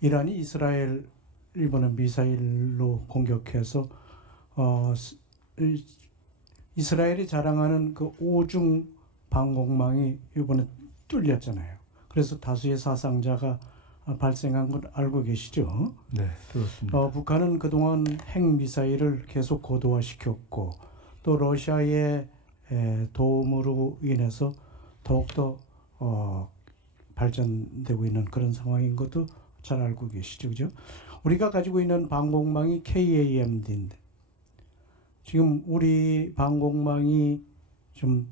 이란이 이스라엘 이번에 미사일로 공격해서 이스라엘이 자랑하는 그 오중 방공망이 이번에 뚫렸잖아요. 그래서 다수의 사상자가 발생한 걸 알고 계시죠? 네, 그렇습니다. 북한은 그동안 핵미사일을 계속 고도화시켰고 또 러시아의 도움으로 인해서 더욱더 발전되고 있는 그런 상황인 것도 잘 알고 계시죠, 그죠? 우리가 가지고 있는 방공망이 KAMD인데 지금 우리 방공망이 좀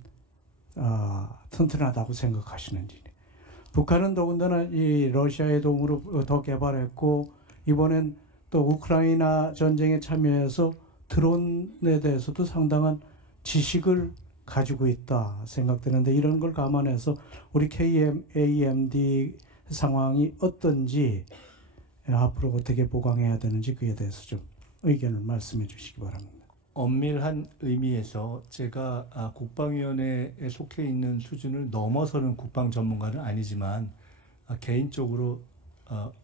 튼튼하다고 생각하시는지. 북한은 더군다나 이 러시아의 도움으로 더 개발했고 이번엔 또 우크라이나 전쟁에 참여해서 드론에 대해서도 상당한 지식을 가지고 있다 생각되는데 이런 걸 감안해서 우리 KAMD 상황이 어떤지 앞으로 어떻게 보강해야 되는지 그에 대해서 좀 의견을 말씀해 주시기 바랍니다. 엄밀한 의미에서 제가 국방위원회에 속해 있는 수준을 넘어서는 국방 전문가는 아니지만 개인적으로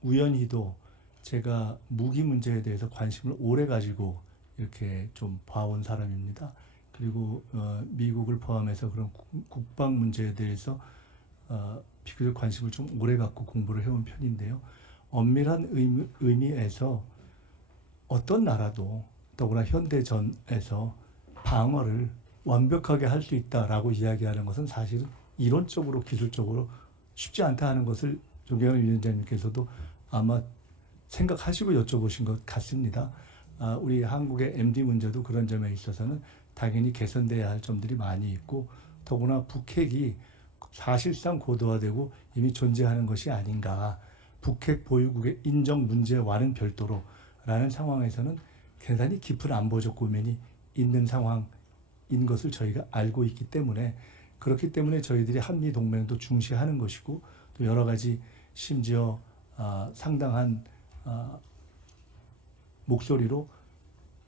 우연히도 제가 무기 문제에 대해서 관심을 오래 가지고 이렇게 좀 봐온 사람입니다. 그리고 미국을 포함해서 그런 국방 문제에 대해서 비교적 관심을 좀 오래 갖고 공부를 해온 편인데요. 엄밀한 의미에서 어떤 나라도 더구나 현대전에서 방어를 완벽하게 할 수 있다라고 이야기하는 것은 사실은 이론적으로 기술적으로 쉽지 않다 하는 것을 조경현 위원장님께서도 아마 생각하시고 여쭤보신 것 같습니다. 우리 한국의 MD 문제도 그런 점에 있어서는 당연히 개선돼야 할 점들이 많이 있고 더구나 북핵이 사실상 고도화되고 이미 존재하는 것이 아닌가. 북핵 보유국의 인정 문제와는 별도로 라는 상황에서는 대단히 깊은 안보적 고민이 있는 상황인 것을 저희가 알고 있기 때문에 그렇기 때문에 저희들이 한미 동맹도 중시하는 것이고 또 여러 가지 심지어 상당한 목소리로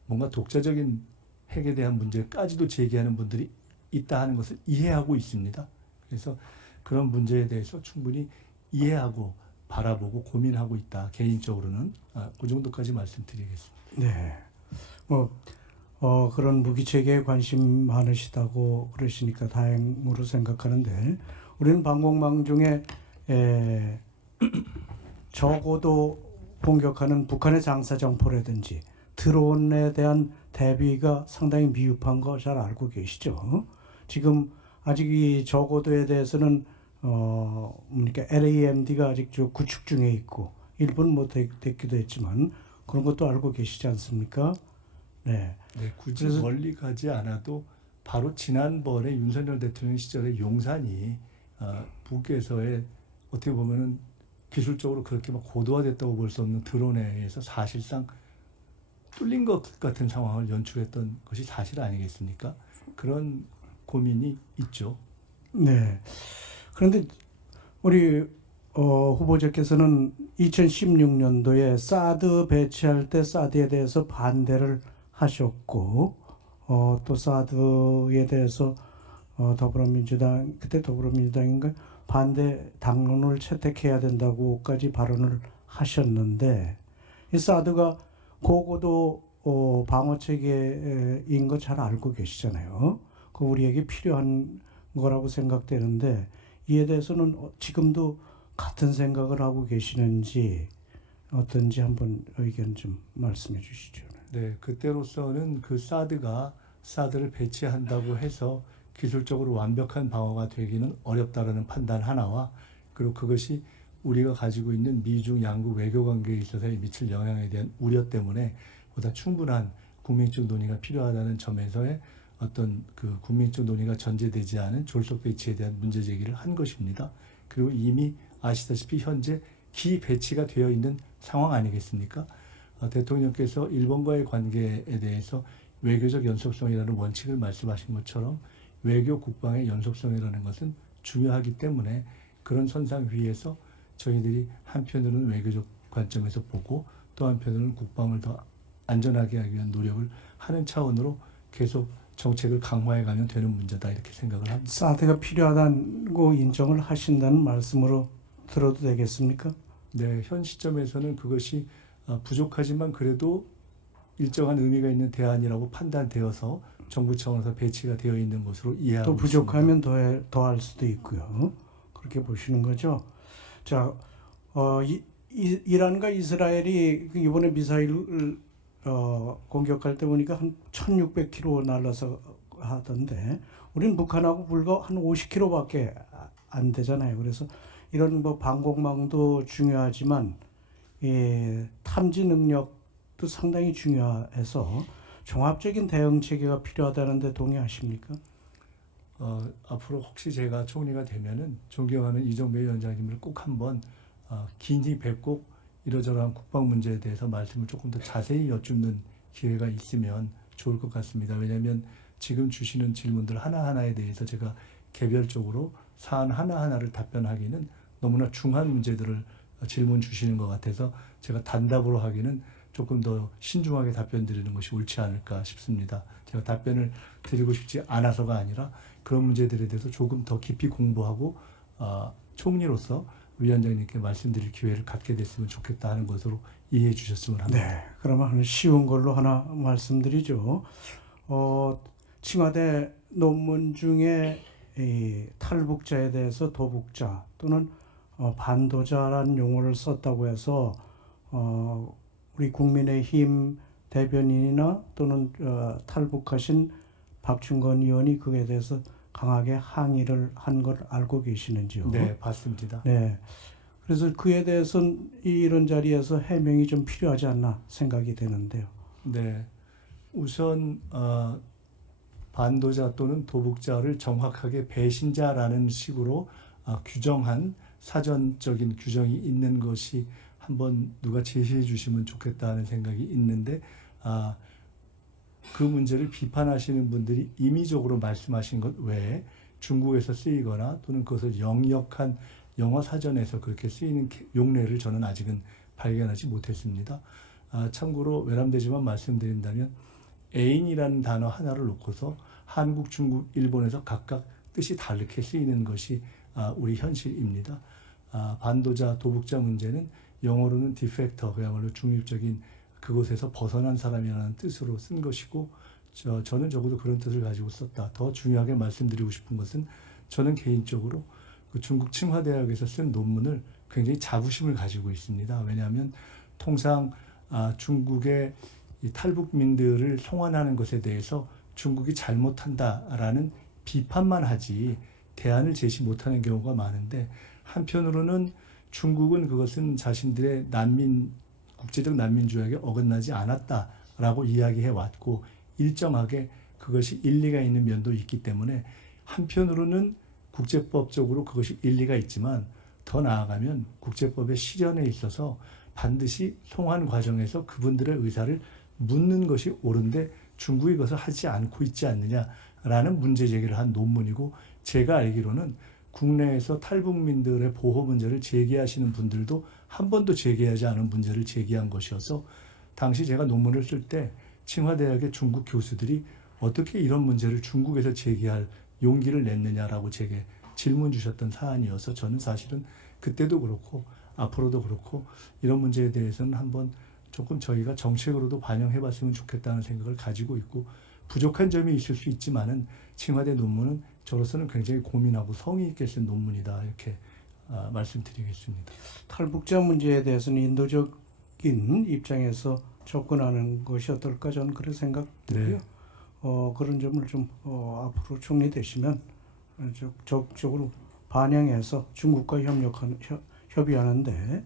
뭔가 독자적인 핵에 대한 문제까지도 제기하는 분들이 있다 하는 것을 이해하고 있습니다. 그래서 그런 문제에 대해서 충분히 이해하고 바라보고 고민하고 있다. 개인적으로는 그 정도까지 말씀드리겠습니다. 네. 그런 무기 체계에 관심 많으시다고 그러시니까 다행으로 생각하는데 우리는 방공망 중에 적어도 공격하는 북한의 장사정포라든지 드론에 대한 대비가 상당히 미흡한 거 잘 알고 계시죠? 지금 아직 이 저고도에 대해서는 그러니까 LAMD가 아직 구축 중에 있고 일본 뭐 됐기도 했지만 그런 것도 알고 계시지 않습니까? 네. 네, 굳이 멀리 가지 않아도 바로 지난번에 윤석열 대통령 시절에 용산이 북에서의 어떻게 보면은 기술적으로 그렇게 막 고도화됐다고 볼 수 없는 드론에 의해서 사실상 뚫린 것 같은 상황을 연출했던 것이 사실 아니겠습니까? 그런 고민이 있죠. 네. 그런데 우리 후보자께서는 2016년도에 사드 배치할 때 사드에 대해서 반대를 하셨고 또 사드에 대해서 더불어민주당 그때 더불어민주당인가 반대 당론을 채택해야 된다고까지 발언을 하셨는데 이 사드가 고고도 방어 체계인 거 잘 알고 계시잖아요. 그 우리에게 필요한 거라고 생각되는데 이에 대해서는 지금도 같은 생각을 하고 계시는지 어떤지 한번 의견 좀 말씀해 주시죠. 네, 그때로서는 그 사드를 배치한다고 해서 기술적으로 완벽한 방어가 되기는 어렵다라는 판단 하나와 그리고 그것이 우리가 가지고 있는 미중 양국 외교 관계에 있어서 미칠 영향에 대한 우려 때문에 보다 충분한 국민적 논의가 필요하다는 점에서의 어떤 그 국민적 논의가 전제되지 않은 졸속 배치에 대한 문제 제기를 한 것입니다. 그리고 이미 아시다시피 현재 기배치가 되어 있는 상황 아니겠습니까? 대통령께서 일본과의 관계에 대해서 외교적 연속성이라는 원칙을 말씀하신 것처럼 외교 국방의 연속성이라는 것은 중요하기 때문에 그런 선상 위에서 저희들이 한편으로는 외교적 관점에서 보고 또 한편으로는 국방을 더 안전하게 하기 위한 노력을 하는 차원으로 계속 정책을 강화해 가면 되는 문제다 이렇게 생각을 합니다. 사드가 필요하다고 인정을 하신다는 말씀으로 들어도 되겠습니까? 네, 현 시점에서는 그것이 부족하지만 그래도 일정한 의미가 있는 대안이라고 판단되어서 정부 차원에서 배치가 되어 있는 것으로 이해하고 또 있습니다. 부족하면 더할 수도 있고요. 그렇게 보시는 거죠. 자, 이란과 이스라엘이 이번에 미사일을 공격할 때 보니까 한 1,600km 날라서 하던데 우리는 북한하고 불과 한 50km밖에 안 되잖아요. 그래서 이런 뭐 방공망도 중요하지만 탐지 능력도 상당히 중요해서 종합적인 대응 체계가 필요하다는데 동의하십니까? 앞으로 혹시 제가 총리가 되면은 존경하는 이정배 위원장님을 꼭 한번 긴히 뵙고 이러저러한 국방 문제에 대해서 말씀을 조금 더 자세히 여쭙는 기회가 있으면 좋을 것 같습니다. 왜냐하면 지금 주시는 질문들 하나하나에 대해서 제가 개별적으로 사안 하나하나를 답변하기는 너무나 중한 문제들을 질문 주시는 것 같아서 제가 단답으로 하기는 조금 더 신중하게 답변 드리는 것이 옳지 않을까 싶습니다. 제가 답변을 드리고 싶지 않아서가 아니라 그런 문제들에 대해서 조금 더 깊이 공부하고 총리로서 위원장님께 말씀드릴 기회를 갖게 됐으면 좋겠다 하는 것으로 이해해 주셨으면 합니다. 네, 그러면 쉬운 걸로 하나 말씀드리죠. 칭화대 논문 중에 이 탈북자에 대해서 도북자 또는 반도자라는 용어를 썼다고 해서 우리 국민의힘 대변인이나 또는 탈북하신 박충건 의원이 그에 대해서 강하게 항의를 한 걸 알고 계시는지요? 네, 봤습니다. 네. 그래서 그에 대해서는 이런 자리에서 해명이 좀 필요하지 않나 생각이 되는데요. 네, 우선 반도자 또는 도북자를 정확하게 배신자라는 식으로 규정한 사전적인 규정이 있는 것이 한번 누가 제시해 주시면 좋겠다는 생각이 있는데 그 문제를 비판하시는 분들이 임의적으로 말씀하신 것 외에 중국에서 쓰이거나 또는 그것을 영역한 영어 사전에서 그렇게 쓰이는 용례를 저는 아직은 발견하지 못했습니다. 참고로 외람되지만 말씀드린다면 애인이라는 단어 하나를 놓고서 한국, 중국, 일본에서 각각 뜻이 다르게 쓰이는 것이 우리 현실입니다. 반도자, 도북자 문제는 영어로는 디펙터, 그야말로 중립적인 그곳에서 벗어난 사람이라는 뜻으로 쓴 것이고 저는 적어도 그런 뜻을 가지고 썼다. 더 중요하게 말씀드리고 싶은 것은 저는 개인적으로 그 중국 칭화대학에서 쓴 논문을 굉장히 자부심을 가지고 있습니다. 왜냐하면 통상 중국의 이 탈북민들을 송환하는 것에 대해서 중국이 잘못한다라는 비판만 하지 대안을 제시 못하는 경우가 많은데 한편으로는 중국은 그것은 자신들의 국제적 난민 조약에 어긋나지 않았다라고 이야기해 왔고 일정하게 그것이 일리가 있는 면도 있기 때문에 한편으로는 국제법적으로 그것이 일리가 있지만 더 나아가면 국제법의 실현에 있어서 반드시 송환 과정에서 그분들의 의사를 묻는 것이 옳은데 중국이 그것을 하지 않고 있지 않느냐라는 문제 제기를 한 논문이고 제가 알기로는 국내에서 탈북민들의 보호 문제를 제기하시는 분들도 한 번도 제기하지 않은 문제를 제기한 것이어서 당시 제가 논문을 쓸 때 칭화대학의 중국 교수들이 어떻게 이런 문제를 중국에서 제기할 용기를 냈느냐라고 제게 질문 주셨던 사안이어서 저는 사실은 그때도 그렇고 앞으로도 그렇고 이런 문제에 대해서는 한번 조금 저희가 정책으로도 반영해 봤으면 좋겠다는 생각을 가지고 있고 부족한 점이 있을 수 있지만은 칭화대 논문은 저로서는 굉장히 고민하고 성의 있게 쓴 논문이다 이렇게 말씀드리겠습니다. 탈북자 문제에 대해서는 인도적인 입장에서 접근하는 것이 어떨까 저는 그런 생각들고요. 네. 그런 점을 좀 앞으로 총리 되시면 적극적으로 반영해서 중국과 협의하는데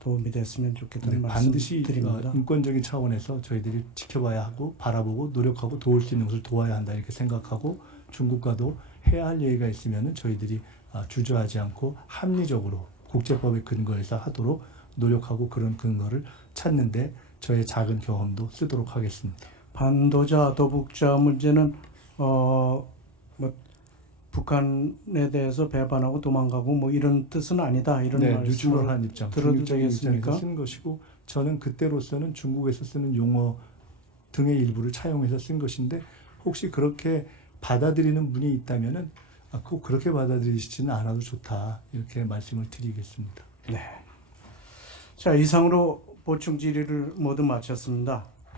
도움이 됐으면 좋겠다는 말씀 반드시 드립니다. 인권적인 차원에서 저희들이 지켜봐야 하고 바라보고 노력하고 도울 수 있는 것을 도와야 한다 이렇게 생각하고 중국과도 해야 할 얘기가 있으면 저희들이 주저하지 않고 합리적으로 국제법의 근거에서 하도록 노력하고 그런 근거를 찾는데 저의 작은 경험도 쓰도록 하겠습니다. 반도자 도북자 문제는 북한에 대해서 배반하고 도망가고 뭐 이런 뜻은 아니다 이런 네, 말씀을 뉴트럴한 입장, 들어도 중립적인 되겠습니까? 입장에서 쓴 것이고 저는 그때로서는 중국에서 쓰는 용어 등의 일부를 차용해서 쓴 것인데 혹시 그렇게 받아들이는 분이 있다면은 꼭 그렇게 받아들이시지는 않아도 좋다 이렇게 말씀을 드리겠습니다. 네, 자, 이상으로 보충 질의를 모두 마쳤습니다.